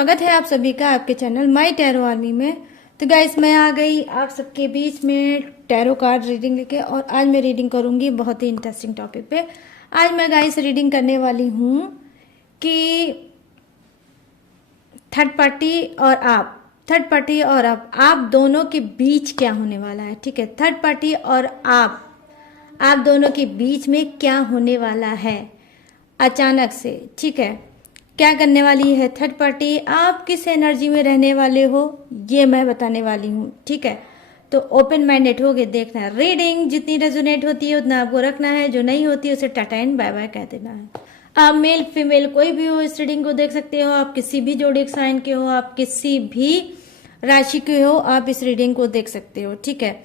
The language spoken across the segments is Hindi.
स्वागत है आप सभी का आपके चैनल माय टैरो आर्मी में। तो गाइस मैं आ गई आप सबके बीच में टैरो कार्ड रीडिंग लेके, और आज मैं रीडिंग करूंगी बहुत ही इंटरेस्टिंग टॉपिक पे। आज मैं गाइस रीडिंग करने वाली हूं कि थर्ड पार्टी और आप दोनों के बीच क्या होने वाला है। ठीक है, थर्ड पार्टी और आप दोनों के बीच में क्या होने वाला है अचानक से। ठीक है, क्या करने वाली है थर्ड पार्टी, आप किस एनर्जी में रहने वाले हो ये मैं बताने वाली हूँ। ठीक है, तो ओपन माइंडेड होके देखना है। रीडिंग जितनी रेजोनेट होती है उतना आपको रखना है, जो नहीं होती है उसे टाटा एंड बाय बाय कह देना है। आप मेल फीमेल कोई भी हो इस रीडिंग को देख सकते हो। आप किसी भी जोड़ी साइन के हो, आप किसी भी राशि के हो, आप इस रीडिंग को देख सकते हो। ठीक है,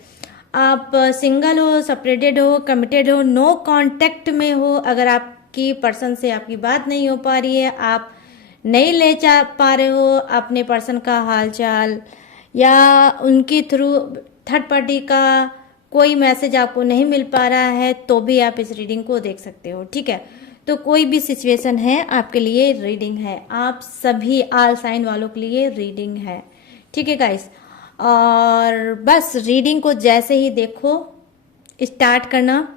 आप सिंगल हो, सेपरेटेड हो, कमिटेड हो, नो कांटेक्ट में हो, अगर आपकी पर्सन से आपकी बात नहीं हो पा रही है, आप नहीं ले जा पा रहे हो अपने पर्सन का हालचाल, या उनकी थ्रू थर्ड पार्टी का कोई मैसेज आपको नहीं मिल पा रहा है, तो भी आप इस रीडिंग को देख सकते हो। ठीक है, तो कोई भी सिचुएशन है आपके लिए रीडिंग है, आप सभी ऑल साइन वालों के लिए रीडिंग है। ठीक है गाइस, और बस रीडिंग को जैसे ही देखो स्टार्ट करना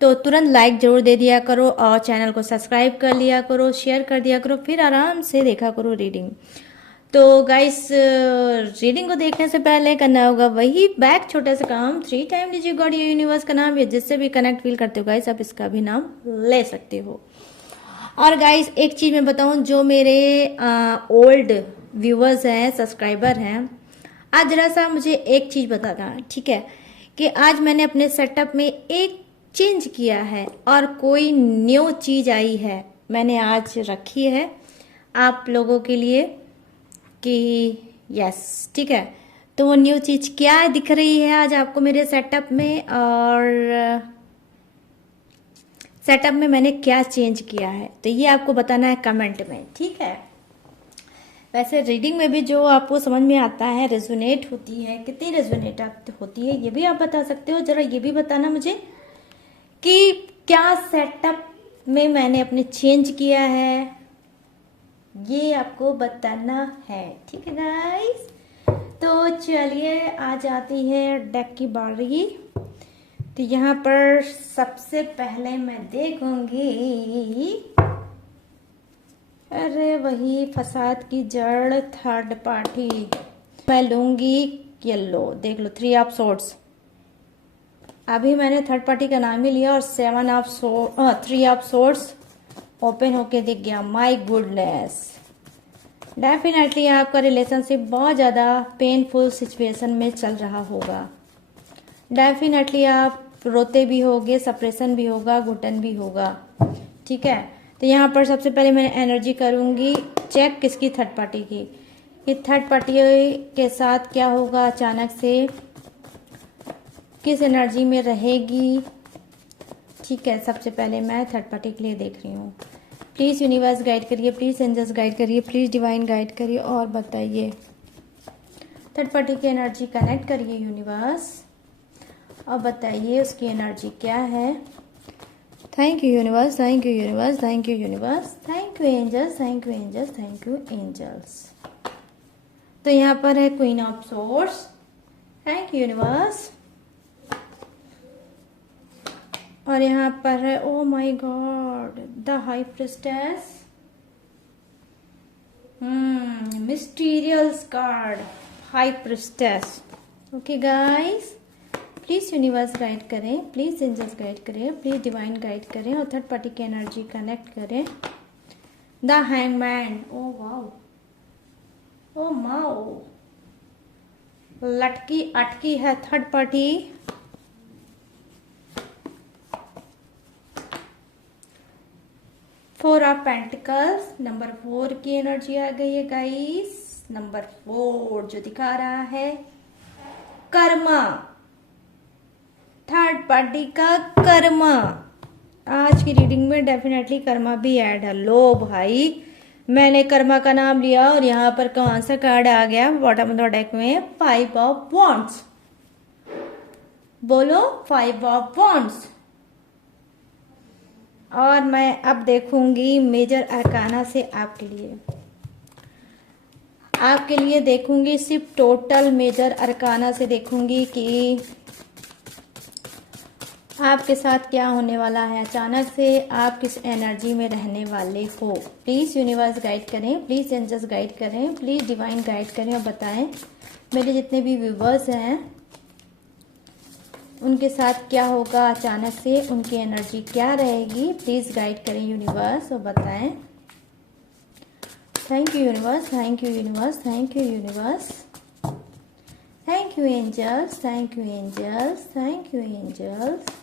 तो तुरंत लाइक जरूर दे दिया करो, और चैनल को सब्सक्राइब कर लिया करो, शेयर कर दिया करो, फिर आराम से देखा करो रीडिंग। तो गाइस रीडिंग को देखने से पहले करना होगा वही बैक छोटा सा काम, 3 टाइम लीजिए गॉड या यूनिवर्स का नाम, या जिससे भी कनेक्ट फील करते हो गाइस आप इसका भी नाम ले सकते हो। और गाइस एक चीज मैं बताऊं, जो मेरे ओल्ड व्यूअर्स हैं, सब्सक्राइबर हैं, आज जरा सा मुझे एक चीज बताना। ठीक है, कि आज मैंने अपने सेटअप में एक चेंज किया है और कोई न्यू चीज आई है, मैंने आज रखी है आप लोगों के लिए कि यस। ठीक है, तो वो न्यू चीज क्या दिख रही है आज आपको मेरे सेटअप में, और सेटअप में मैंने क्या चेंज किया है, तो ये आपको बताना है कमेंट में। ठीक है, वैसे रीडिंग में भी जो आपको समझ में आता है, रेजोनेट होती है, कितनी रेजोनेट होती है ये भी आप बता सकते हो। जरा ये भी बताना मुझे कि क्या सेटअप में मैंने अपने चेंज किया है, ये आपको बताना है। ठीक है गाइस, तो चलिए आ जाती है डेक की बारी। तो यहाँ पर सबसे पहले मैं देखूंगी, अरे वही फसाद की जड़ थर्ड पार्टी। मैं लूंगी येलो, देख लो 3 ऑफ सोर्ड्स। अभी मैंने थर्ड पार्टी का नाम ही लिया और 3 ऑफ सोर्ड्स ओपन होके दिख गया। माय गुडनेस, डेफिनेटली आपका रिलेशनशिप बहुत ज़्यादा पेनफुल सिचुएशन में चल रहा होगा। डेफिनेटली आप रोते भी होगे, सेपरेशन भी होगा, घुटन भी होगा। ठीक है, तो यहाँ पर सबसे पहले मैं एनर्जी करूंगी चेक किसकी, थर्ड पार्टी की, कि थर्ड पार्टी के साथ क्या होगा अचानक से, किस एनर्जी में रहेगी। ठीक है, सबसे पहले मैं थर्ड पार्टी के लिए देख रही हूँ। प्लीज़ यूनिवर्स गाइड करिए, प्लीज़ एंजल्स गाइड करिए, प्लीज़ डिवाइन गाइड करिए, और बताइए थर्ड पार्टी की एनर्जी कनेक्ट करिए यूनिवर्स, और बताइए उसकी एनर्जी क्या है। Thank you universe, thank you universe, thank you universe, thank you angels, thank you angels, thank you angels. तो यहाँ पर है queen of swords, thank you universe, और यहाँ पर है oh my God the high priestess, mysterious card high priestess. Okay guys, please universe guide करें, प्लीज एंजल्स गाइड करें, प्लीज डिवाइन गाइड करें, और थर्ड पार्टी की एनर्जी कनेक्ट करें। द हैंगमैन, ओ वाओ, ओ माओ, लटकी अटकी है third party. Four of pentacles, number 4 की एनर्जी आ गई है गाइस। नंबर 4 जो दिखा रहा है कर्मा, थर्ड पार्टी का कर्मा। आज की रीडिंग में डेफिनेटली कर्मा भी ऐड है। लो भाई, मैंने कर्मा का नाम लिया और यहाँ पर कौन सा कार्ड आ गया बॉटम ऑफ द डेक में, 5 ऑफ वॉन्ड्स। बोलो 5 ऑफ वॉन्ड्स। और मैं अब देखूंगी मेजर अरकाना से आपके लिए। आपके लिए देखूंगी सिर्फ टोटल मेजर अरकाना से देखूंगी कि आपके साथ क्या होने वाला है। अचानक से आप किस एनर्जी में रहने वाले हो। प्लीज़ यूनिवर्स गाइड करें, प्लीज़ एंजल्स गाइड करें, प्लीज़ डिवाइन गाइड करें और बताएं मेरे जितने भी व्यूवर्स हैं उनके साथ क्या होगा अचानक से, उनकी एनर्जी क्या रहेगी। प्लीज़ गाइड करें यूनिवर्स और बताएं। Thank you universe, thank you universe, thank you universe, thank you angels, thank you angels, thank you angels.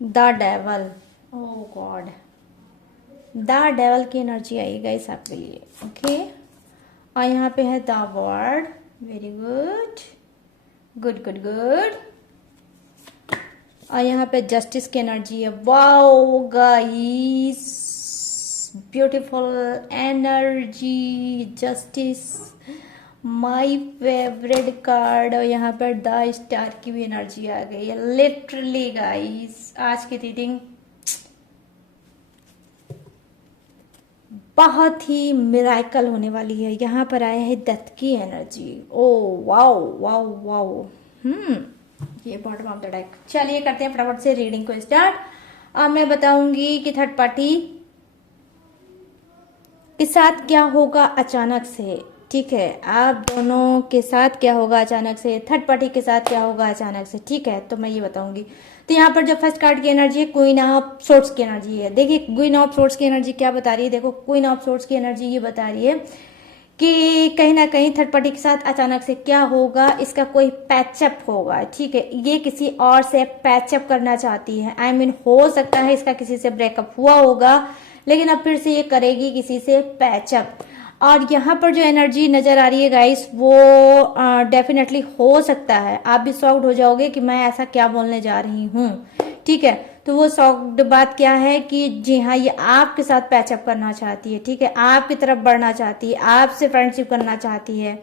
The devil, oh God, the devil की एनर्जी आई गाइस आपके लिए। ओके, और यहाँ पे है the world. Very good good good good. और यहाँ पे जस्टिस की एनर्जी है। Wow guys, beautiful energy, justice, my favourite card. और यहाँ पर द स्टार की भी एनर्जी आ गई है। लिटरली गाइस आज की रीडिंग बहुत ही मिराकल होने वाली है। यहाँ पर आया है डेथ की energy. Oh wow wow wow. ये बॉटम ऑफ द डेक। चलिए करते हैं फटाफट से रीडिंग को स्टार्ट। अब मैं बताऊंगी कि थर्ड पार्टी के साथ क्या होगा अचानक से। ठीक है, आप दोनों के साथ क्या होगा अचानक से, थर्ड पार्टी के साथ क्या होगा अचानक से। ठीक है, तो मैं ये बताऊंगी। तो यहाँ पर जो फर्स्ट कार्ड की एनर्जी है क्वीन ऑफ सोर्ड्स की एनर्जी है। देखिए क्वीन ऑफ सोर्ड्स की एनर्जी क्या बता रही है। देखो क्वीन ऑफ सोर्ड्स की एनर्जी ये बता रही है कि कहीं ना कहीं थर्ड पार्टी के साथ अचानक से क्या होगा, इसका कोई पैचअप होगा। ठीक है, ये किसी और से पैचअप करना चाहती है। आई मीन हो सकता है इसका किसी से ब्रेकअप हुआ होगा, लेकिन अब फिर से ये करेगी किसी से पैचअप। और यहाँ पर जो एनर्जी नजर आ रही है गाइस वो डेफिनेटली हो सकता है आप भी शॉक्ड हो जाओगे कि मैं ऐसा क्या बोलने जा रही हूँ। ठीक है, तो वो शॉक्ड बात क्या है कि जी हाँ, ये आपके साथ पैचअप करना चाहती है। ठीक है, आपकी तरफ बढ़ना चाहती है, आपसे फ्रेंडशिप करना चाहती है,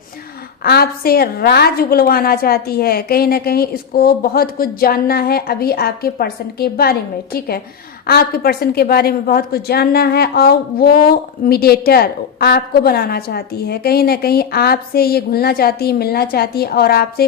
आपसे राज उगलवाना चाहती है। कहीं ना कहीं इसको बहुत कुछ जानना है अभी आपके पर्सन के बारे में। ठीक है, आपके पर्सन के बारे में बहुत कुछ जानना है और वो मीडिएटर आपको बनाना चाहती है। कहीं ना कहीं आपसे ये घुलना चाहती है, मिलना चाहती है और आपसे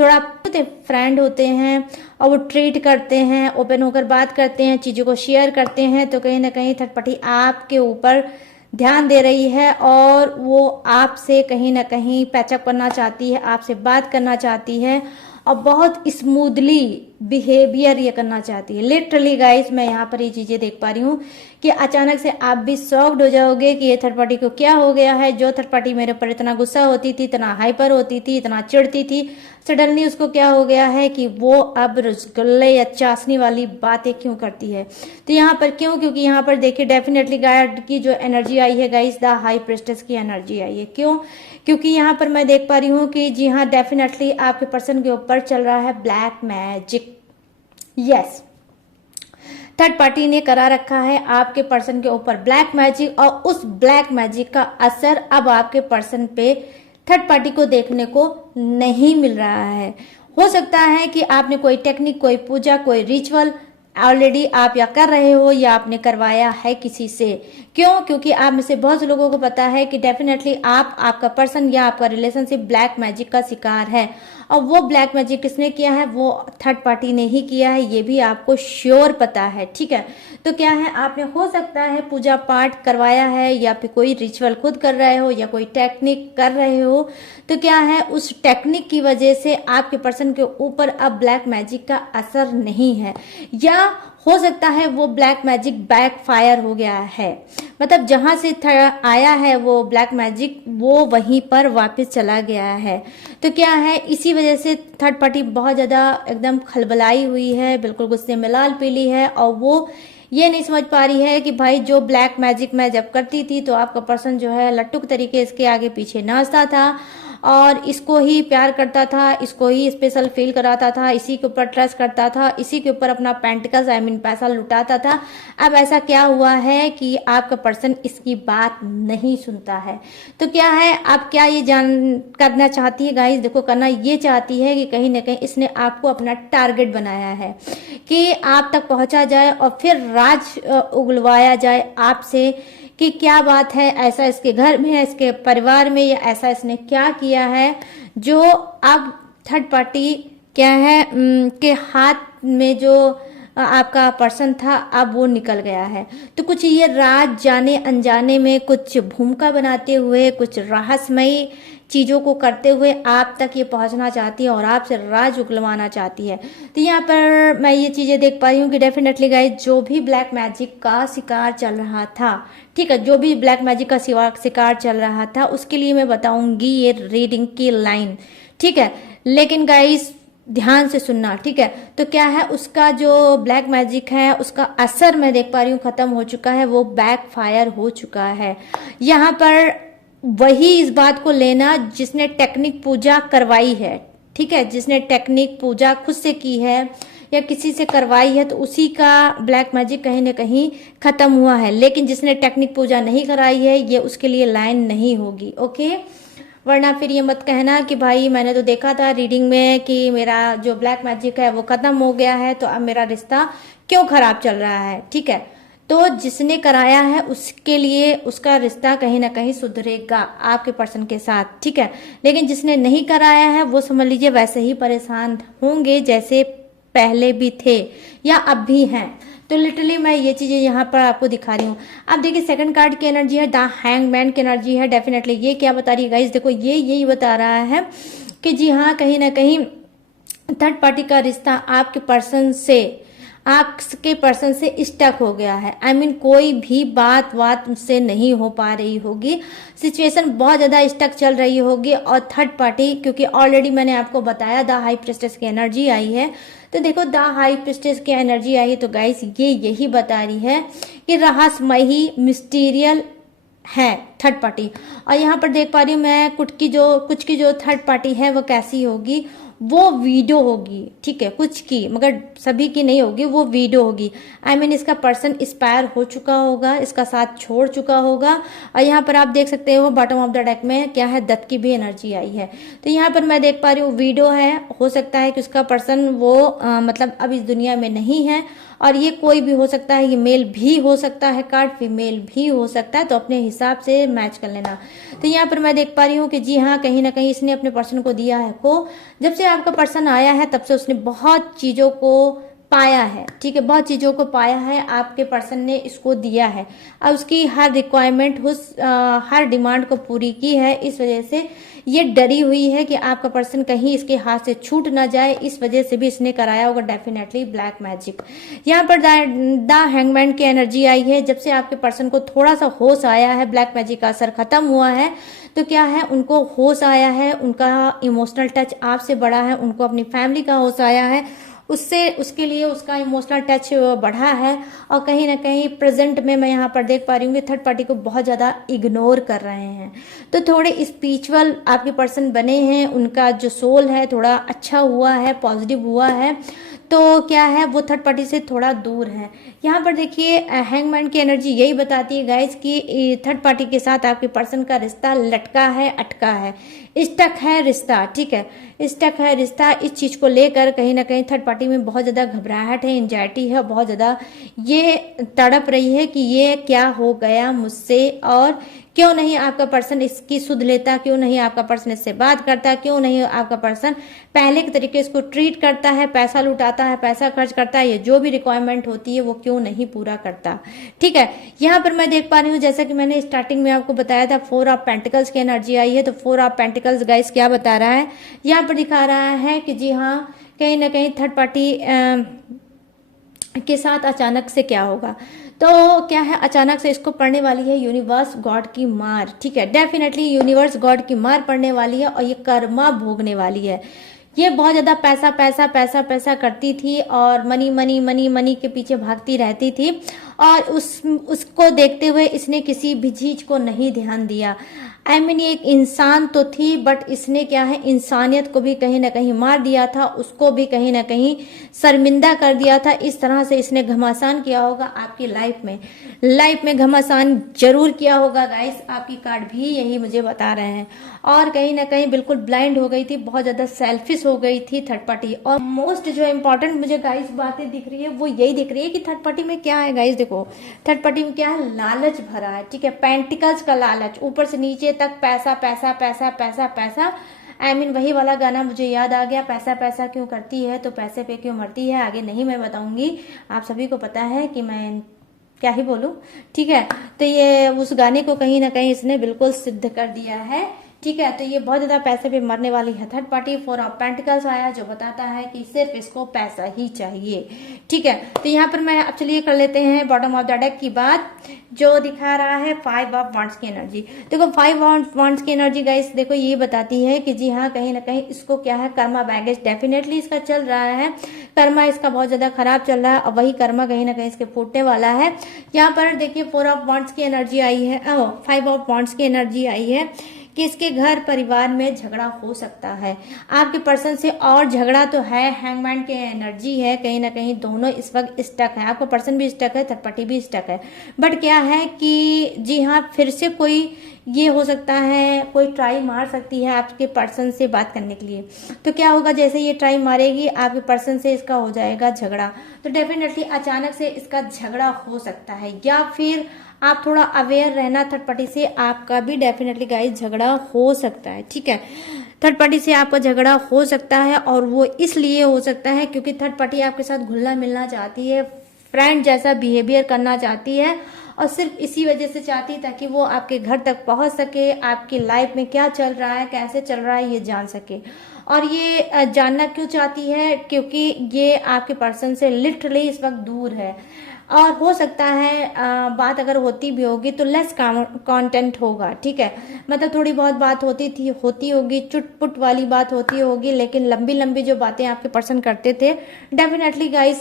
थोड़ा फ्रेंड होते हैं और वो ट्रीट करते हैं, ओपन होकर बात करते हैं, चीज़ों को शेयर करते हैं। तो कहीं ना कहीं थर्ड पार्टी आपके ऊपर ध्यान दे रही है और वो आपसे कहीं ना कहीं पैचअप करना चाहती है, आपसे बात करना चाहती है और बहुत स्मूथली बिहेवियर ये करना चाहती है। लिटरली गाइस मैं यहाँ पर ये चीजें देख पा रही हूँ कि अचानक से आप भी शॉक्ड हो जाओगे कि ये थर्ड पार्टी को क्या हो गया है। जो थर्ड पार्टी मेरे ऊपर इतना गुस्सा होती थी, इतना हाइपर होती थी, इतना चिढ़ती थी, सडनली उसको क्या हो गया है कि वो अब रसगुल्ले या चाशनी वाली बातें क्यों करती है। तो यहाँ पर क्यों, क्योंकि यहाँ पर देखिए डेफिनेटली गॉड की जो एनर्जी आई है गाइस, द हाई प्रिस्टेस की एनर्जी आई है। क्यों, क्योंकि यहाँ पर मैं देख पा रही हूँ कि जी हाँ डेफिनेटली आपके पर्सन के ऊपर चल रहा है black magic. Yes, third party ने करा रखा है आपके पर्सन के ऊपर ब्लैक मैजिक और उस ब्लैक मैजिक का असर अब आपके पर्सन पे थर्ड पार्टी को देखने को नहीं मिल रहा है। हो सकता है कि आपने कोई टेक्निक, कोई पूजा, कोई रिचुअल ऑलरेडी आप या कर रहे हो या आपने करवाया है किसी से। क्यों, क्योंकि आप में से बहुत से लोगों को पता है कि डेफिनेटली आप, आपका पर्सन या आपका रिलेशनशिप ब्लैक मैजिक का शिकार है और वो ब्लैक मैजिक किसने किया है, वो थर्ड पार्टी ने ही किया है, ये भी आपको श्योर पता है। ठीक है, तो क्या है, आपने हो सकता है पूजा पाठ करवाया है या फिर कोई रिचुअल खुद कर रहे हो या कोई टेक्निक कर रहे हो। तो क्या है, उस टेक्निक की वजह से आपके पर्सन के ऊपर अब ब्लैक मैजिक का असर नहीं है, या हो सकता है वो ब्लैक मैजिक बैक फायर हो गया है। मतलब जहां से आया है वो ब्लैक मैजिक वो वहीं पर वापस चला गया है। तो क्या है, इसी वजह से थर्ड पार्टी बहुत ज्यादा एकदम खलबलाई हुई है, बिल्कुल गुस्से में लाल पीली है और वो ये नहीं समझ पा रही है कि भाई जो ब्लैक मैजिक मैं जब करती थी तो आपका पर्सन जो है लट्टू तरीके इसके आगे पीछे नाचता था और इसको ही प्यार करता था, इसको ही स्पेशल फील कराता था, इसी के ऊपर ट्रस्ट करता था, इसी के ऊपर अपना पेंटिकल्स पैसा लुटाता था। अब ऐसा क्या हुआ है कि आपका पर्सन इसकी बात नहीं सुनता है। तो क्या है, आप क्या ये जान करना चाहती है गाइस, देखो करना ये चाहती है कि कहीं ना कहीं इसने आपको अपना टारगेट बनाया है कि आप तक पहुंचा जाए और फिर राज उगलवाया जाए आपसे कि क्या बात है, ऐसा इसके घर में है, इसके परिवार में, या ऐसा इसने क्या किया है जो अब थर्ड पार्टी क्या है के हाथ में जो आपका पर्सन था अब वो निकल गया है। तो कुछ ये राज जाने अनजाने में कुछ भूमिका बनाते हुए, कुछ रहस्यमयी चीज़ों को करते हुए आप तक ये पहुंचना चाहती है और आपसे राज उगलवाना चाहती है। तो यहाँ पर मैं ये चीज़ें देख पा रही हूँ कि डेफिनेटली गाइस, जो भी ब्लैक मैजिक का शिकार चल रहा था, ठीक है, जो भी ब्लैक मैजिक का शिकार चल रहा था, उसके लिए मैं बताऊंगी ये रीडिंग की लाइन, ठीक है। लेकिन गाइस ध्यान से सुनना, ठीक है। तो क्या है, उसका जो ब्लैक मैजिक है उसका असर मैं देख पा रही हूँ खत्म हो चुका है, वो बैक फायर हो चुका है। यहाँ पर वही इस बात को लेना जिसने टेक्निक पूजा करवाई है, ठीक है, जिसने टेक्निक पूजा खुद से की है या किसी से करवाई है, तो उसी का ब्लैक मैजिक कहीं ना कहीं खत्म हुआ है। लेकिन जिसने टेक्निक पूजा नहीं कराई है, ये उसके लिए लाइन नहीं होगी, ओके। वरना फिर ये मत कहना कि भाई मैंने तो देखा था रीडिंग में कि मेरा जो ब्लैक मैजिक है वो खत्म हो गया है, तो अब मेरा रिश्ता क्यों खराब चल रहा है, ठीक है। तो जिसने कराया है उसके लिए उसका रिश्ता कहीं ना कहीं सुधरेगा आपके पर्सन के साथ, ठीक है। लेकिन जिसने नहीं कराया है वो समझ लीजिए वैसे ही परेशान होंगे जैसे पहले भी थे या अब भी हैं। तो लिटरली मैं ये चीजें यहाँ पर आपको दिखा रही हूँ। अब देखिए सेकंड कार्ड की एनर्जी है, द हैंगमैन की एनर्जी है। डेफिनेटली ये क्या बता रही है गाइस, देखो ये यही बता रहा है कि जी हाँ, कहीं ना कहीं थर्ड पार्टी का रिश्ता आपके पर्सन से स्टक हो गया है। आई मीन कोई भी बात से नहीं हो पा रही होगी, सिचुएशन बहुत ज्यादा स्टक चल रही होगी। और थर्ड पार्टी, क्योंकि ऑलरेडी मैंने आपको बताया द हाई प्रिस्टेस की एनर्जी आई है, तो देखो द हाई प्रिस्टेस की एनर्जी आई है, तो गाइस ये यही बता रही है कि रहस्यमयी मिस्टीरियल है थर्ड पार्टी। और यहाँ पर देख पा रही हूँ मैं कुछ की जो थर्ड पार्टी है वो कैसी होगी, वो वीडियो होगी, ठीक है, कुछ की, मगर सभी की नहीं होगी, वो वीडियो होगी। आई मीन इसका पर्सन एक्सपायर हो चुका होगा, इसका साथ छोड़ चुका होगा। और यहाँ पर आप देख सकते हो बॉटम ऑफ द डेक में क्या है, दत्त की भी एनर्जी आई है। तो यहाँ पर मैं देख पा रही हूँ वीडियो है, हो सकता है कि उसका पर्सन वो मतलब अब इस दुनिया में नहीं है, और ये कोई भी हो सकता है, ये मेल भी हो सकता है कार्ड, फीमेल भी हो सकता है, तो अपने हिसाब से मैच कर लेना। तो यहाँ पर मैं देख पा रही हूँ कि जी हाँ, कहीं ना कहीं इसने अपने पर्सन को दिया है को, जब से आपका पर्सन आया है तब से उसने बहुत चीजों को पाया है, ठीक है, बहुत चीजों को पाया है, आपके पर्सन ने इसको दिया है। अब उसकी हर रिक्वायरमेंट, हर डिमांड को पूरी की है। इस वजह से ये डरी हुई है कि आपका पर्सन कहीं इसके हाथ से छूट ना जाए, इस वजह से भी इसने कराया होगा डेफिनेटली ब्लैक मैजिक। यहाँ पर द हैंगमैन की एनर्जी आई है। जब से आपके पर्सन को थोड़ा सा होश आया है, ब्लैक मैजिक का असर खत्म हुआ है, तो क्या है, उनको होश आया है, उनका इमोशनल टच आपसे बढ़ा है, उनको अपनी फैमिली का होश आया है, उसके लिए उसका इमोशनल टच बढ़ा है। और कहीं ना कहीं प्रेजेंट में मैं यहाँ पर देख पा रही हूँ कि थर्ड पार्टी को बहुत ज़्यादा इग्नोर कर रहे हैं। तो थोड़े स्पिरिचुअल आपके पर्सन बने हैं, उनका जो सोल है थोड़ा अच्छा हुआ है, पॉजिटिव हुआ है, तो क्या है, वो थर्ड पार्टी से थोड़ा दूर है। यहाँ पर देखिए हैंगमैन की एनर्जी यही बताती है गाइस कि थर्ड पार्टी के साथ आपके पर्सन का रिश्ता लटका है, अटका है, स्टक है रिश्ता, ठीक है, स्टक है रिश्ता। इस चीज को लेकर कहीं ना कहीं थर्ड पार्टी में बहुत ज्यादा घबराहट है, एंजाइटी है, बहुत ज्यादा ये तड़प रही है कि ये क्या हो गया मुझसे, और क्यों नहीं आपका पर्सन इसकी सुध लेता, क्यों नहीं आपका पर्सन इससे बात करता, क्यों नहीं आपका पर्सन पहले के तरीके इसको ट्रीट करता है, पैसा लुटाता है, पैसा खर्च करता है, ये जो भी रिक्वायरमेंट होती है वो क्यों नहीं पूरा करता, ठीक है। यहाँ पर मैं देख पा रही हूँ, जैसा कि मैंने स्टार्टिंग में आपको बताया था, 4 ऑफ पेंटिकल्स की एनर्जी आई है। तो 4 ऑफ पेंटिकल्स गाइस क्या बता रहा है, यहाँ पर दिखा रहा है कि जी हाँ, कहीं ना कहीं थर्ड पार्टी के साथ अचानक से क्या होगा, तो क्या है, अचानक से इसको पड़ने वाली है यूनिवर्स गॉड की मार, ठीक है, डेफिनेटली यूनिवर्स गॉड की मार पड़ने वाली है, और ये कर्मा भोगने वाली है। ये बहुत ज्यादा पैसा पैसा पैसा पैसा करती थी और मनी मनी मनी मनी के पीछे भागती रहती थी, और उसको देखते हुए इसने किसी भी चीज को नहीं ध्यान दिया। आई मीन ये एक इंसान तो थी, बट इसने क्या है, इंसानियत को भी कहीं ना कहीं मार दिया था, उसको भी कहीं ना कहीं शर्मिंदा कर दिया था। इस तरह से इसने घमासान किया होगा आपकी लाइफ में घमासान जरूर किया होगा गाइस। आपकी कार्ड भी यही मुझे बता रहे हैं। और कहीं ना कहीं बिल्कुल ब्लाइंड हो गई थी, बहुत ज्यादा सेल्फिश हो गई थी थर्ड पार्टी। और मोस्ट जो इम्पोर्टेंट मुझे गाइस बातें दिख रही है वो यही दिख रही है कि थर्ड पार्टी में क्या है गाइस। देखो थर्ड पार्टी में क्या है, लालच भरा है, ठीक है, पेंटिकल्स का लालच, ऊपर से नीचे तक पैसा पैसा पैसा पैसा पैसा। आई मीन वही वाला गाना मुझे याद आ गया, पैसा पैसा क्यों करती है तो पैसे पे क्यों मरती है। आगे नहीं मैं बताऊंगी, आप सभी को पता है कि मैं क्या ही बोलूं, ठीक है। तो ये उस गाने को कहीं ना कहीं इसने बिल्कुल सिद्ध कर दिया है, ठीक है। तो ये बहुत ज्यादा पैसे पे मरने वाली है थर्ड पार्टी। 4 ऑफ पेंटिकल्स आया जो बताता है कि सिर्फ इसको पैसा ही चाहिए, ठीक है। तो यहाँ पर मैं अब चलिए कर लेते हैं बॉटम ऑफ द डेक की बात, जो दिखा रहा है 5 ऑफ वांड्स की एनर्जी। देखो 5 ऑफ वांड्स की एनर्जी गाइस, देखो ये बताती है कि जी हाँ कहीं ना कहीं इसको क्या है, कर्मा बैगेज डेफिनेटली इसका चल रहा है, कर्मा इसका बहुत ज्यादा खराब चल रहा है, और वही कर्मा कहीं ना कहीं इसके फूटने वाला है। यहाँ पर देखिए 4 ऑफ वांड्स की एनर्जी आई है, 5 ऑफ वांड्स की एनर्जी आई है कि इसके घर परिवार में झगड़ा हो सकता है आपके पर्सन से, और झगड़ा तो है, हैंगमैन की एनर्जी है, कहीं ना कहीं दोनों इस वक्त स्टक है, आपका पर्सन भी स्टक है, थर्ड पार्टी भी स्टक है। बट क्या है कि जी हाँ फिर से कोई ये हो सकता है, कोई ट्राई मार सकती है आपके पर्सन से बात करने के लिए। तो क्या होगा, जैसे ये ट्राई मारेगी आपके पर्सन से इसका हो जाएगा झगड़ा, तो डेफिनेटली अचानक से इसका झगड़ा हो सकता है, या फिर आप थोड़ा अवेयर रहना थर्ड पार्टी से, आपका भी डेफिनेटली गाइस झगड़ा हो सकता है, ठीक है। थर्ड पार्टी से आपका झगड़ा हो सकता है, और वो इसलिए हो सकता है क्योंकि थर्ड पार्टी आपके साथ घुलना मिलना चाहती है, फ्रेंड जैसा बिहेवियर करना चाहती है, और सिर्फ इसी वजह से चाहती है ताकि वो आपके घर तक पहुंच सके, आपकी लाइफ में क्या चल रहा है, कैसे चल रहा है ये जान सके। और ये जानना क्यों चाहती है, क्योंकि ये आपके पर्सन से लिटरली इस वक्त दूर है, और हो सकता है बात अगर होती भी होगी तो लेस कंटेंट होगा, ठीक है। मतलब थोड़ी बहुत बात होती होगी, चुटपुट वाली बात होती होगी, लेकिन लंबी लंबी जो बातें आपके पर्सन करते थे, डेफिनेटली गाइस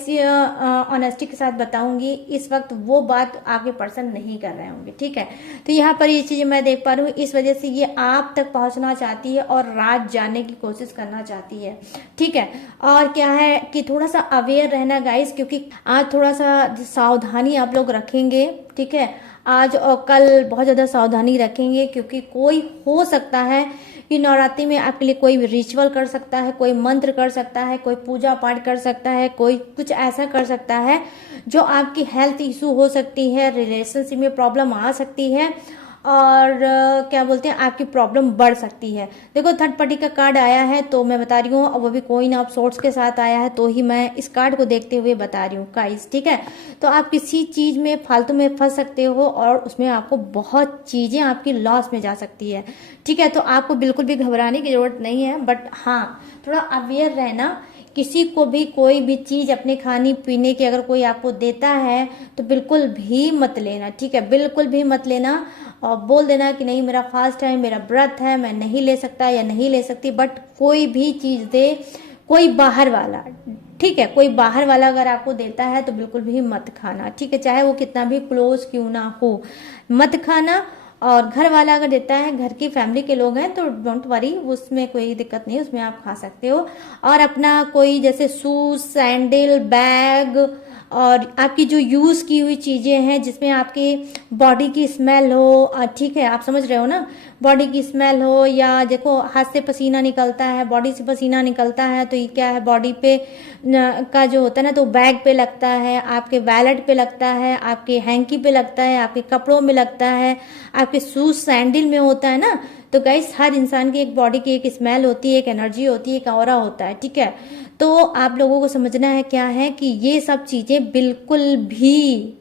ऑनेस्टी के साथ बताऊंगी इस वक्त वो बात आपके पर्सन नहीं कर रहे होंगे, ठीक है। तो यहाँ पर ये चीजें मैं देख पा रही हूँ, इस वजह से ये आप तक पहुंचना चाहती है और रात जानने की कोशिश करना चाहती है, ठीक है। और क्या है कि थोड़ा सा अवेयर रहना गाइस, क्योंकि आज थोड़ा सा सावधानी आप लोग रखेंगे, ठीक है। आज और कल बहुत ज्यादा सावधानी रखेंगे, क्योंकि कोई हो सकता है कि नवरात्रि में आपके लिए कोई रिचुअल कर सकता है, कोई मंत्र कर सकता है, कोई पूजा पाठ कर सकता है, कोई कुछ ऐसा कर सकता है जो आपकी हेल्थ इशू हो सकती है, रिलेशनशिप में प्रॉब्लम आ सकती है, और क्या बोलते हैं आपकी प्रॉब्लम बढ़ सकती है। देखो थर्ड पार्टी का कार्ड आया है तो मैं बता रही हूँ, और वो भी कोइन ऑफ सोर्ट्स के साथ आया है, तो ही मैं इस कार्ड को देखते हुए बता रही हूँ गाइस, ठीक है। तो आप किसी चीज में फालतू में फंस सकते हो, और उसमें आपको बहुत चीजें आपकी लॉस में जा सकती है, ठीक है। तो आपको बिल्कुल भी घबराने की जरूरत नहीं है, बट हाँ थोड़ा अवेयर रहना, किसी को भी कोई भी चीज अपने खाने पीने की अगर कोई आपको देता है तो बिल्कुल भी मत लेना, ठीक है, बिल्कुल भी मत लेना, और बोल देना कि नहीं मेरा फास्ट है, मेरा व्रत है, मैं नहीं ले सकता या नहीं ले सकती। बट कोई भी चीज दे कोई बाहर वाला, ठीक है, कोई बाहर वाला अगर आपको देता है तो बिल्कुल भी मत खाना, ठीक है, चाहे वो कितना भी क्लोज क्यों ना हो, मत खाना। और घर वाला अगर देता है, घर की फैमिली के लोग हैं तो डोंट वरी, उसमें कोई दिक्कत नहीं, उसमें आप खा सकते हो। और अपना कोई जैसे शूज, सैंडल, बैग, और आपकी जो यूज की हुई चीजें हैं जिसमें आपकी बॉडी की स्मेल हो, ठीक है, आप समझ रहे हो ना, बॉडी की स्मेल हो, या देखो हाथ से पसीना निकलता है, बॉडी से पसीना निकलता है, तो ये क्या है, बॉडी पे का जो होता है ना, तो बैग पे लगता है, आपके वैलेट पे लगता है, आपके हैंकी पे लगता है, आपके कपड़ों में लगता है, आपके शूज सैंडल में होता है ना। तो गाइस हर इंसान की एक बॉडी की एक स्मेल होती है, एक एनर्जी होती है, एक ऑरा होता है, ठीक है। तो आप लोगों को समझना है क्या है कि ये सब चीजें बिल्कुल भी,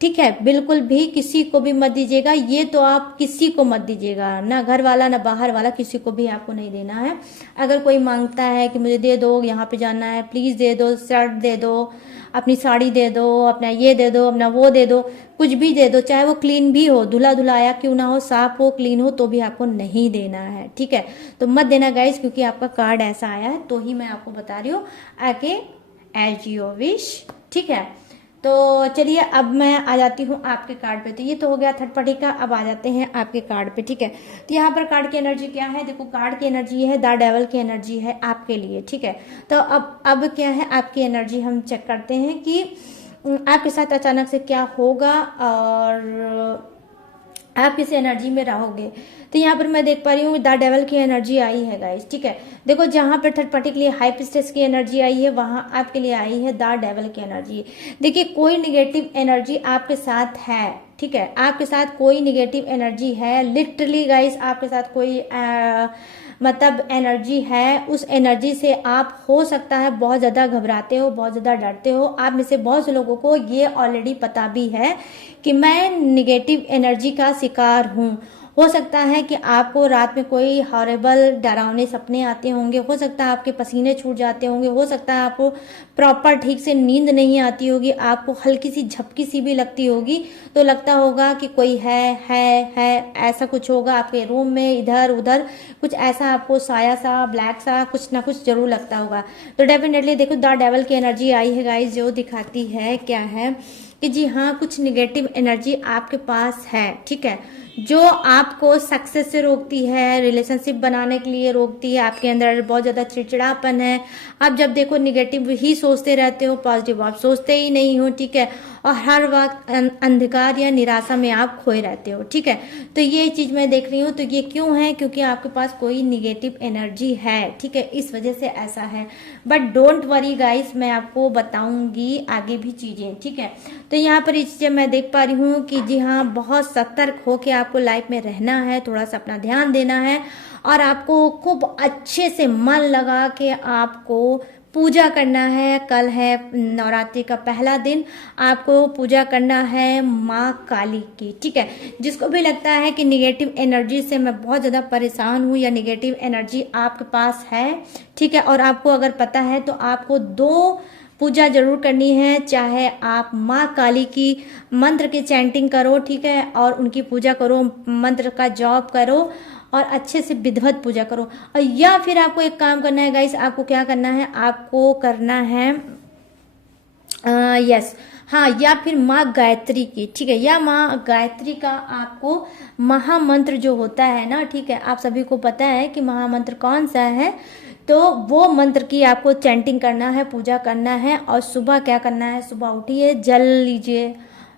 ठीक है, बिल्कुल भी किसी को भी मत दीजिएगा, ये तो आप किसी को मत दीजिएगा, ना घर वाला ना बाहर वाला, किसी को भी आपको नहीं देना है। अगर कोई मांगता है कि मुझे दे दो, यहाँ पे जाना है, प्लीज दे दो, शर्ट दे दो, अपनी साड़ी दे दो, अपना ये दे दो, अपना वो दे दो, कुछ भी दे दो, चाहे वो क्लीन भी हो, धुला धुलाया क्यों ना हो, साफ हो, क्लीन हो, तो भी आपको नहीं देना है, ठीक है। तो मत देना गाइस, क्योंकि आपका कार्ड ऐसा आया है, तो ही मैं आपको बता रही हूँ, आके एज योर विश, ठीक है। तो चलिए अब मैं आ जाती हूँ आपके कार्ड पे। तो ये तो हो गया थर्ड पार्टी का, अब आ जाते हैं आपके कार्ड पे, ठीक है। तो यहाँ पर कार्ड की एनर्जी क्या है, देखो कार्ड की एनर्जी है द डेविल की एनर्जी है आपके लिए, ठीक है। तो अब क्या है आपकी एनर्जी, हम चेक करते हैं कि आपके साथ अचानक से क्या होगा और आप किस एनर्जी में रहोगे। तो यहाँ पर मैं देख पा रही हूँ द डेविल की एनर्जी आई है गाइस, ठीक है। देखो जहाँ पर थर्ड पार्टी के लिए हाई प्रीस्टेस की एनर्जी आई है, वहाँ आपके लिए आई है द डेविल की एनर्जी। देखिए कोई निगेटिव एनर्जी आपके साथ है, ठीक है, आपके साथ कोई निगेटिव एनर्जी है, लिटरली गाइस आपके साथ कोई मतलब एनर्जी है। उस एनर्जी से आप हो सकता है बहुत ज़्यादा घबराते हो, बहुत ज़्यादा डरते हो। आप में से बहुत से लोगों को ये ऑलरेडी पता भी है कि मैं निगेटिव एनर्जी का शिकार हूँ। हो सकता है कि आपको रात में कोई हॉरेबल डरावने सपने आते होंगे, हो सकता है आपके पसीने छूट जाते होंगे, हो सकता है आपको प्रॉपर ठीक से नींद नहीं आती होगी, आपको हल्की सी झपकी सी भी लगती होगी, तो लगता होगा कि कोई है ऐसा कुछ होगा आपके रूम में, इधर उधर कुछ ऐसा आपको साया सा ब्लैक सा कुछ ना कुछ जरूर लगता होगा। तो डेफिनेटली देखो द डेविल की एनर्जी आई है गाइस, जो दिखाती है क्या है कि जी हाँ कुछ निगेटिव एनर्जी आपके पास है, ठीक है, जो आपको सक्सेस से रोकती है, रिलेशनशिप बनाने के लिए रोकती है। आपके अंदर बहुत ज़्यादा चिड़चिड़ापन है, आप जब देखो निगेटिव ही सोचते रहते हो, पॉजिटिव आप सोचते ही नहीं हो, ठीक है, और हर वक्त अंधकार या निराशा में आप खोए रहते हो, ठीक है। तो ये चीज़ मैं देख रही हूँ। तो ये क्यों है, क्योंकि आपके पास कोई निगेटिव एनर्जी है, ठीक है, इस वजह से ऐसा है। बट डोंट वरी गाइस, मैं आपको बताऊंगी आगे भी चीज़ें, ठीक है। तो यहाँ पर ये चीज़ें मैं देख पा रही हूँ कि जी हाँ बहुत सतर्क हो के आपको लाइफ में रहना है, थोड़ा सा अपना ध्यान देना है, और आपको खूब अच्छे से मन लगा के आपको पूजा करना है। कल है नवरात्रि का पहला दिन, आपको पूजा करना है माँ काली की, ठीक है। जिसको भी लगता है कि निगेटिव एनर्जी से मैं बहुत ज़्यादा परेशान हूँ या निगेटिव एनर्जी आपके पास है, ठीक है, और आपको अगर पता है तो आपको 2 पूजा जरूर करनी है। चाहे आप माँ काली की मंत्र की चैंटिंग करो, ठीक है, और उनकी पूजा करो, मंत्र का जॉब करो और अच्छे से विधिवत पूजा करो। और या फिर आपको एक काम करना है गाइस, आपको क्या करना है, आपको करना है यस हाँ, या फिर माँ गायत्री की, ठीक है, या माँ गायत्री का आपको महामंत्र जो होता है ना, ठीक है, आप सभी को पता है कि महामंत्र कौन सा है। तो वो मंत्र की आपको चैंटिंग करना है, पूजा करना है। और सुबह क्या करना है, सुबह उठिए, जल लीजिए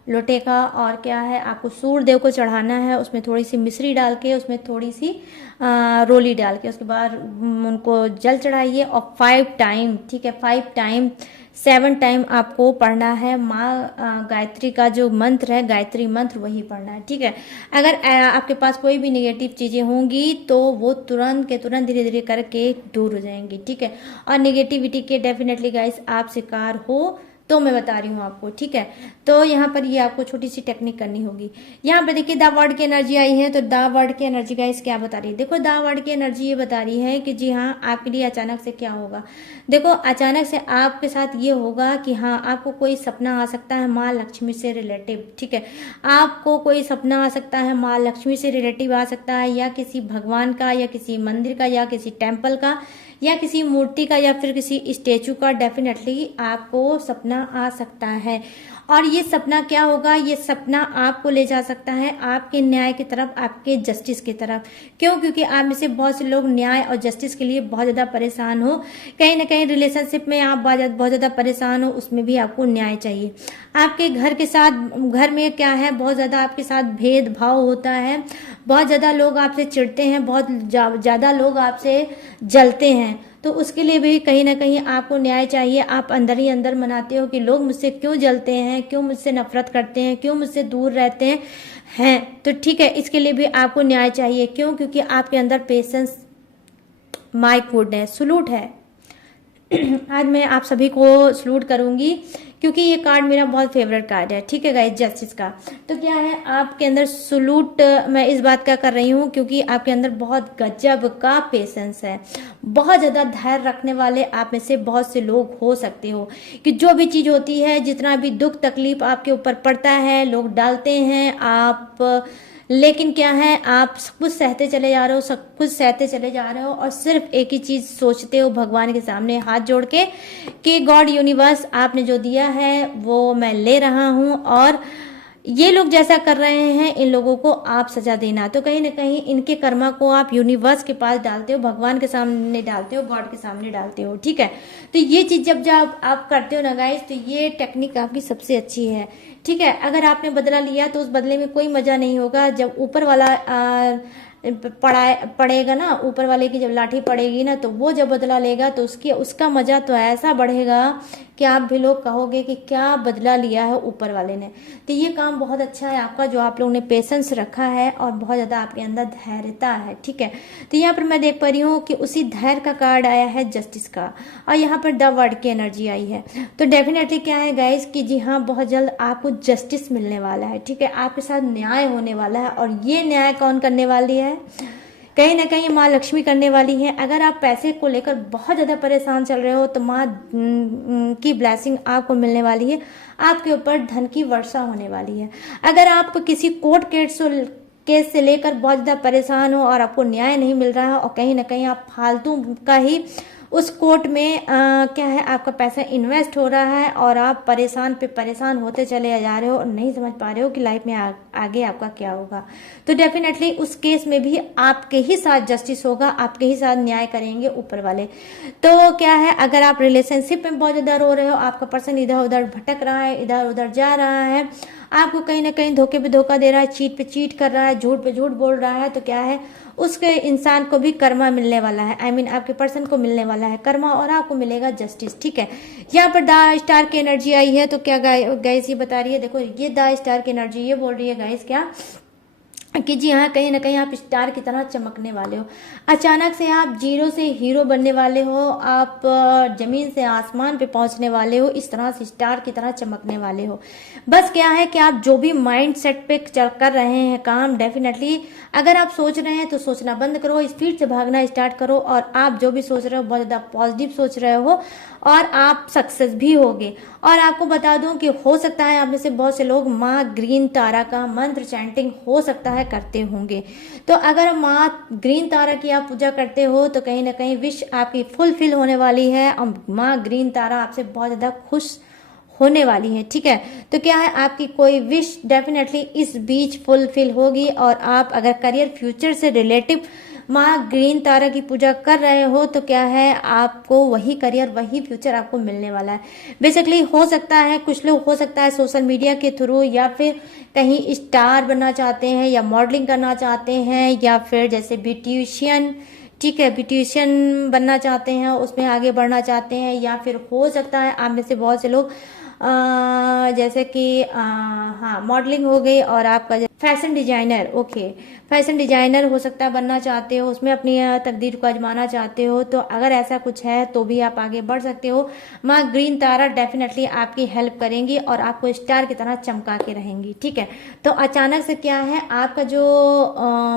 लोटे का, और क्या है आपको सूर्य देव को चढ़ाना है, उसमें थोड़ी सी मिश्री डाल के, उसमें थोड़ी सी रोली डाल के, उसके बाद उनको जल चढ़ाइए। और 5 टाइम, ठीक है, 5 टाइम 7 टाइम आपको पढ़ना है माँ गायत्री का जो मंत्र है, गायत्री मंत्र, वही पढ़ना है, ठीक है। अगर आपके पास कोई भी निगेटिव चीज़ें होंगी तो वो तुरंत के तुरंत धीरे धीरे करके दूर हो जाएंगी, ठीक है। और निगेटिविटी के डेफिनेटली गाइस आप शिकार हो, तो मैं बता रही हूँ आपको, ठीक है। तो यहाँ पर ये आपको छोटी सी टेक्निक करनी होगी। यहाँ पर देखिए द वर्ड की एनर्जी आई है, तो द वर्ड की एनर्जी गाइस क्या बता रही है, देखो द वर्ड की एनर्जी ये बता रही है कि जी हाँ आपके लिए अचानक से क्या होगा। देखो अचानक से आपके साथ ये होगा कि हाँ आपको कोई सपना आ सकता है माँ लक्ष्मी से रिलेटिव, ठीक है, आपको कोई सपना आ सकता है माँ लक्ष्मी से रिलेटिव आ सकता है, या किसी भगवान का, या किसी मंदिर का, या किसी टेम्पल का, या किसी मूर्ति का, या फिर किसी स्टेचू का डेफिनेटली आपको सपना आ सकता है। और ये सपना क्या होगा, ये सपना आपको ले जा सकता है आपके न्याय की तरफ, आपके जस्टिस की तरफ। क्यों, क्योंकि आप में से बहुत से लोग न्याय और जस्टिस के लिए बहुत ज़्यादा परेशान हो, कहीं ना कहीं रिलेशनशिप में आप बहुत ज़्यादा परेशान हो, उसमें भी आपको न्याय चाहिए। आपके घर के साथ, घर में क्या है, बहुत ज़्यादा आपके साथ भेदभाव होता है, बहुत ज़्यादा लोग आपसे चिढ़ते हैं, बहुत ज़्यादा लोग आपसे जलते हैं, तो उसके लिए भी कहीं ना कहीं आपको न्याय चाहिए। आप अंदर ही अंदर मनाते हो कि लोग मुझसे क्यों जलते हैं, क्यों मुझसे नफरत करते हैं, क्यों मुझसे दूर रहते हैं तो ठीक है, इसके लिए भी आपको न्याय चाहिए। क्यों, क्योंकि आपके अंदर पेशेंस, माय गुडनेस, सलूट है। आज मैं आप सभी को सलूट करूंगी क्योंकि ये कार्ड मेरा बहुत फेवरेट कार्ड है, ठीक है गाइस, जस्टिस का। तो क्या है आपके अंदर सलूट, मैं इस बात का कर रही हूँ क्योंकि आपके अंदर बहुत गजब का पेशेंस है, बहुत ज़्यादा धैर्य रखने वाले आप में से बहुत से लोग हो सकते हो कि जो भी चीज़ होती है, जितना भी दुख तकलीफ आपके ऊपर पड़ता है, लोग डालते हैं, आप लेकिन क्या है, आप सब कुछ सहते चले जा रहे हो, सब कुछ सहते चले जा रहे हो और सिर्फ एक ही चीज सोचते हो भगवान के सामने हाथ जोड़ के कि गॉड यूनिवर्स, आपने जो दिया है वो मैं ले रहा हूं और ये लोग जैसा कर रहे हैं इन लोगों को आप सजा देना। तो कहीं ना कहीं इनके कर्मा को आप यूनिवर्स के पास डालते हो, भगवान के सामने डालते हो, गॉड के सामने डालते हो, ठीक है। तो ये चीज जब आप करते हो ना गाइस, तो ये टेक्निक आपकी सबसे अच्छी है, ठीक है। अगर आपने बदला लिया तो उस बदले में कोई मजा नहीं होगा। जब ऊपर वाला पड़ेगा ना, ऊपर वाले की जब लाठी पड़ेगी ना, तो वो जब बदला लेगा तो उसका मजा तो ऐसा बढ़ेगा कि आप भी लोग कहोगे कि क्या बदला लिया है ऊपर वाले ने। तो ये काम बहुत अच्छा है आपका, जो आप लोगों ने पेशेंस रखा है और बहुत ज्यादा आपके अंदर धैर्यता है, ठीक है। तो यहाँ पर मैं देख पा रही हूँ कि उसी धैर्य का कार्ड आया है जस्टिस का, और यहाँ पर द वर्ड की एनर्जी आई है। तो डेफिनेटली क्या है गाइस कि जी हाँ, बहुत जल्द आपको जस्टिस मिलने वाला है, ठीक है। आपके साथ न्याय होने वाला है, और ये न्याय कौन करने वाली है? कहीं ना कहीं माँ लक्ष्मी करने वाली है। अगर आप पैसे को लेकर बहुत ज्यादा परेशान चल रहे हो तो माँ की ब्लेसिंग आपको मिलने वाली है, आपके ऊपर धन की वर्षा होने वाली है। अगर आप किसी कोर्ट केस से लेकर बहुत ज्यादा परेशान हो और आपको न्याय नहीं मिल रहा है, और कहीं ना कहीं आप फालतू का ही उस कोर्ट में क्या है, आपका पैसा इन्वेस्ट हो रहा है और आप परेशान पे परेशान होते चले जा रहे हो और नहीं समझ पा रहे हो कि लाइफ में आगे आपका क्या होगा, तो डेफिनेटली उस केस में भी आपके ही साथ जस्टिस होगा, आपके ही साथ न्याय करेंगे ऊपर वाले। तो क्या है, अगर आप रिलेशनशिप में बहुत ज्यादा रो रहे हो, आपका पर्सन इधर उधर भटक रहा है, इधर उधर जा रहा है, आपको कहीं ना कहीं धोखे पे धोखा दे रहा है, चीट पे चीट कर रहा है, झूठ पे झूठ बोल रहा है, तो क्या है, उसके इंसान को भी कर्मा मिलने वाला है। I mean, आपके पर्सन को मिलने वाला है कर्मा और आपको मिलेगा जस्टिस, ठीक है। यहाँ पर द स्टार की एनर्जी आई है, तो क्या गाइस ये बता रही है, देखो ये द स्टार की एनर्जी ये बोल रही है गाइस क्या कि जी हाँ, कहीं ना कहीं आप स्टार की तरह चमकने वाले हो। अचानक से आप जीरो से हीरो बनने वाले हो, आप जमीन से आसमान पे पहुंचने वाले हो, इस तरह से स्टार की तरह चमकने वाले हो। बस क्या है कि आप जो भी माइंड सेट पे कर रहे हैं काम, डेफिनेटली अगर आप सोच रहे हैं तो सोचना बंद करो, स्पीड से भागना स्टार्ट करो, और आप जो भी सोच रहे हो बहुत ज्यादा पॉजिटिव सोच रहे हो और आप सक्सेस भी होगे। और आपको बता दूं कि हो सकता है आप में से बहुत से लोग माँ ग्रीन तारा का मंत्र चैंटिंग हो सकता है करते होंगे। तो अगर माँ ग्रीन तारा की आप पूजा करते हो तो कहीं ना कहीं विश आपकी फुलफिल होने वाली है, और माँ ग्रीन तारा आपसे बहुत ज्यादा खुश होने वाली है, ठीक है। तो क्या है, आपकी कोई विश डेफिनेटली इस बीच फुलफिल होगी, और आप अगर करियर फ्यूचर से रिलेटिव माँ ग्रीन तारा की पूजा कर रहे हो तो क्या है, आपको वही करियर वही फ्यूचर आपको मिलने वाला है। बेसिकली हो सकता है कुछ लोग, हो सकता है सोशल मीडिया के थ्रू, या फिर कहीं स्टार बनना चाहते हैं, या मॉडलिंग करना चाहते हैं, या फिर जैसे ब्यूटिशियन, ठीक है, ब्यूटिशियन बनना चाहते हैं, उसमें आगे बढ़ना चाहते हैं, या फिर हो सकता है आप में से बहुत से लोग जैसे कि हाँ मॉडलिंग हो गई, और आपका fashion designer, okay fashion designer हो सकता है बनना चाहते हो, उसमें अपनी तकदीर को आजमाना चाहते हो, तो अगर ऐसा कुछ है तो भी आप आगे बढ़ सकते हो। माँ ग्रीन तारा डेफिनेटली आपकी हेल्प करेंगी और आपको स्टार की तरह चमका के रहेंगी, ठीक है। तो अचानक से क्या है, आपका जो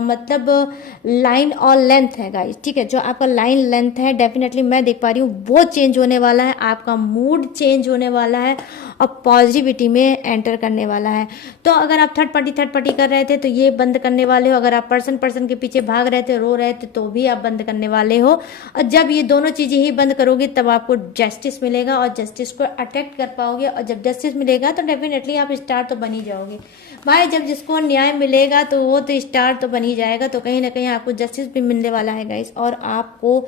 मतलब लाइन और लेंथ है गाइस, ठीक है, जो आपका लाइन लेंथ है डेफिनेटली मैं देख पा रही हूँ वो चेंज होने वाला है, आपका मूड चेंज होने वाला है और पॉजिटिविटी में एंटर करने वाला है। तो अगर आप थर्ड पार्टी कर रहे थे तो ये बंद करने वाले हो, अगर आप पर्सन के पीछे भाग रहे थे, रो रहे थे, तो भी आप बंद करने वाले हो। और जब ये दोनों चीजें ही बंद करोगे तब आपको जस्टिस मिलेगा और जस्टिस को अट्रैक्ट कर पाओगे, और जब जस्टिस मिलेगा तो डेफिनेटली आप स्टार तो बन ही जाओगे भाई। जब जिसको न्याय मिलेगा तो वो तो स्टार तो बन ही जाएगा, तो कहीं ना कहीं आपको जस्टिस भी मिलने वाला है गाइस, और आपको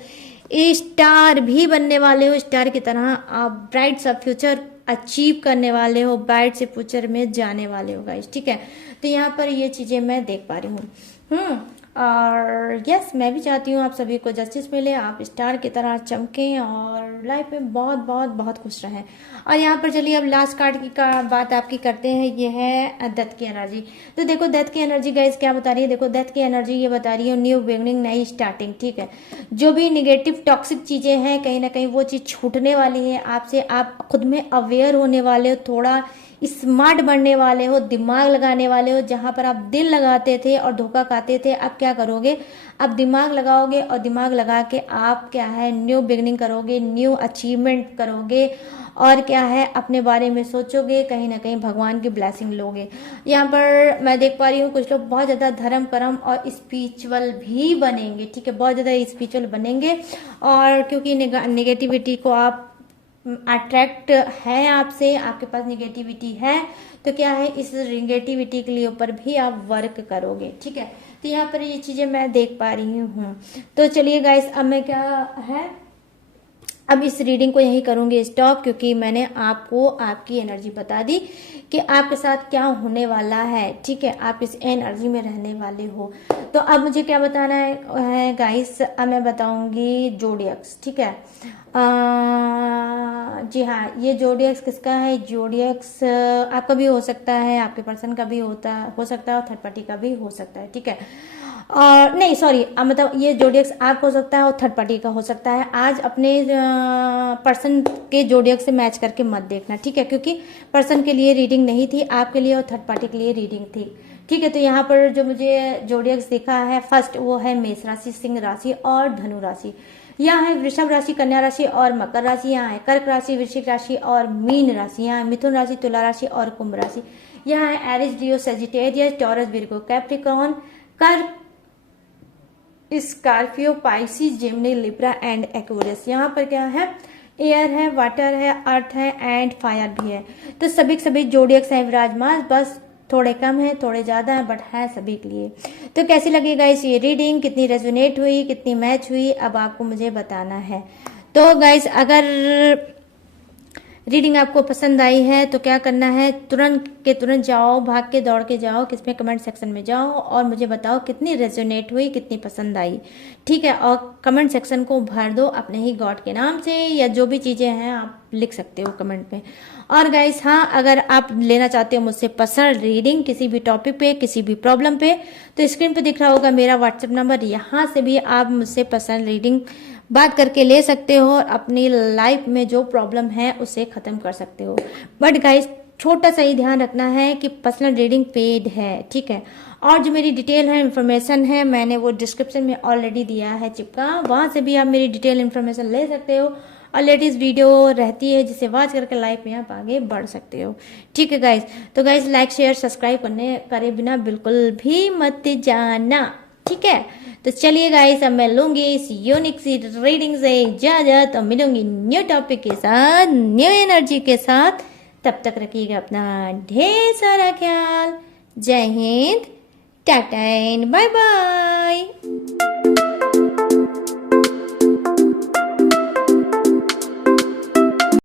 स्टार भी बनने वाले हो। स्टार की तरह आप ब्राइट सा फ्यूचर अचीव करने वाले हो, ब्राइट से फ्यूचर में जाने वाले हो गाइस, ठीक है। तो यहाँ पर ये चीजें मैं देख पा रही हूँ। और यस, मैं भी चाहती हूँ आप सभी को जस्टिस मिले, आप स्टार की तरह चमकें और लाइफ में बहुत बहुत बहुत खुश रहें। और यहाँ पर चलिए अब लास्ट कार्ड की बात आपकी करते हैं, ये है डेथ की एनर्जी। तो देखो डेथ की एनर्जी गाइस क्या बता रही है, देखो डेथ की एनर्जी ये बता रही है न्यू बिगनिंग, नई स्टार्टिंग, ठीक है। जो भी निगेटिव टॉक्सिक चीजें हैं कहीं ना कहीं वो चीज छूटने वाली है आपसे, आप खुद में अवेयर होने वाले हो, थोड़ा स्मार्ट बनने वाले हो, दिमाग लगाने वाले हो। जहां पर आप दिल लगाते थे और धोखा खाते थे, अब क्या करोगे, अब दिमाग लगाओगे और दिमाग लगा के आप क्या है न्यू बिगनिंग करोगे, न्यू अचीवमेंट करोगे और क्या है अपने बारे में सोचोगे, कहीं ना कहीं भगवान की ब्लेसिंग लोगे। यहाँ पर मैं देख पा रही हूँ कुछ लोग बहुत ज्यादा धर्म कर्म और स्पिरिचुअल भी बनेंगे, ठीक है, बहुत ज्यादा स्पिरिचुअल बनेंगे। और क्योंकि नेगेटिविटी को आप अट्रैक्ट है आपसे, आपके पास नेगेटिविटी है, तो क्या है इस नेगेटिविटी के लिए ऊपर भी आप वर्क करोगे, ठीक है। तो यहाँ पर ये चीजें मैं देख पा रही हूँ। तो चलिए गाइस, अब मैं क्या है अब इस रीडिंग को यही करूंगी स्टॉप, क्योंकि मैंने आपको आपकी एनर्जी बता दी कि आपके साथ क्या होने वाला है, ठीक है, आप इस एनर्जी में रहने वाले हो। तो अब मुझे क्या बताना है गाइस, अब मैं बताऊंगी जोडियक्स, ठीक है। जी हाँ, ये जोडियक्स किसका है, जोडियक्स आपका भी हो सकता है, आपके पर्सन का भी हो सकता है और थर्ड पार्टी का भी हो सकता है, ठीक है। और नहीं सॉरी, मतलब ये जोडियक्स आपका हो सकता है और थर्ड पार्टी का हो सकता है। आज अपने पर्सन के जोडियक्स से मैच करके मत देखना, ठीक है, क्योंकि पर्सन के लिए रीडिंग नहीं थी, आपके लिए और थर्ड पार्टी के लिए रीडिंग थी, ठीक है। तो यहाँ पर जो मुझे जोडियक्स दिखा है फर्स्ट, वो है मेष राशि, सिंह राशि और धनु राशि। यहाँ है वृषभ राशि, कन्या राशि और मकर राशि। यहाँ है कर्क राशि, वृश्चिक राशि और मीन राशि। यहाँ है मिथुन राशि, तुला राशि और कुंभ राशि। यहाँ है एरिस, लियो, सेजिटेरियस, टॉरस, विर्गो, कैप्रिकॉर्न, कर्क, Scorpio, Pisces, Gemini, Libra and Aquarius. यहाँ पर क्या है, एयर है, वाटर है, अर्थ है एंड फायर भी है। तो सभी जोडियक्स हैं विराजमान, बस थोड़े कम है, थोड़े ज्यादा है, बट है सभी के लिए। तो कैसी लगी गाइस ये रीडिंग, कितनी रेजोनेट हुई, कितनी मैच हुई, अब आपको मुझे बताना है। तो गाइस अगर रीडिंग आपको पसंद आई है तो क्या करना है, तुरंत के तुरंत जाओ, भाग के दौड़ के जाओ, किसमें कमेंट सेक्शन में जाओ और मुझे बताओ कितनी रेजोनेट हुई, कितनी पसंद आई, ठीक है। और कमेंट सेक्शन को भर दो अपने ही गॉड के नाम से, या जो भी चीजें हैं आप लिख सकते हो कमेंट में। और गाइस हाँ, अगर आप लेना चाहते हो मुझसे पर्सनल रीडिंग किसी भी टॉपिक पे, किसी भी प्रॉब्लम पे, तो स्क्रीन पे दिख रहा होगा मेरा व्हाट्सएप नंबर, यहाँ से भी आप मुझसे पर्सनल रीडिंग बात करके ले सकते हो और अपनी लाइफ में जो प्रॉब्लम है उसे खत्म कर सकते हो। बट गाइस छोटा सा ही ध्यान रखना है कि पर्सनल रीडिंग पेड है, ठीक है। और जो मेरी डिटेल है, इन्फॉर्मेशन है, मैंने वो डिस्क्रिप्शन में ऑलरेडी दिया है चिपका, वहां से भी आप मेरी डिटेल इन्फॉर्मेशन ले सकते हो और लेटेस्ट वीडियो रहती है जिसे वॉच करके लाइफ में आप आगे बढ़ सकते हो, ठीक है गाइस। तो गाइस लाइक शेयर सब्सक्राइब करे बिना बिल्कुल भी मत जाना, ठीक है। तो चलिए गाइस, अब मैं लूंगी इस यूनिक सी रीडिंग से इजाजत और मिलूंगी न्यू टॉपिक के साथ, न्यू एनर्जी के साथ। तब तक रखिएगा अपना ढेर सारा ख्याल। जय Hind, tata and bye bye.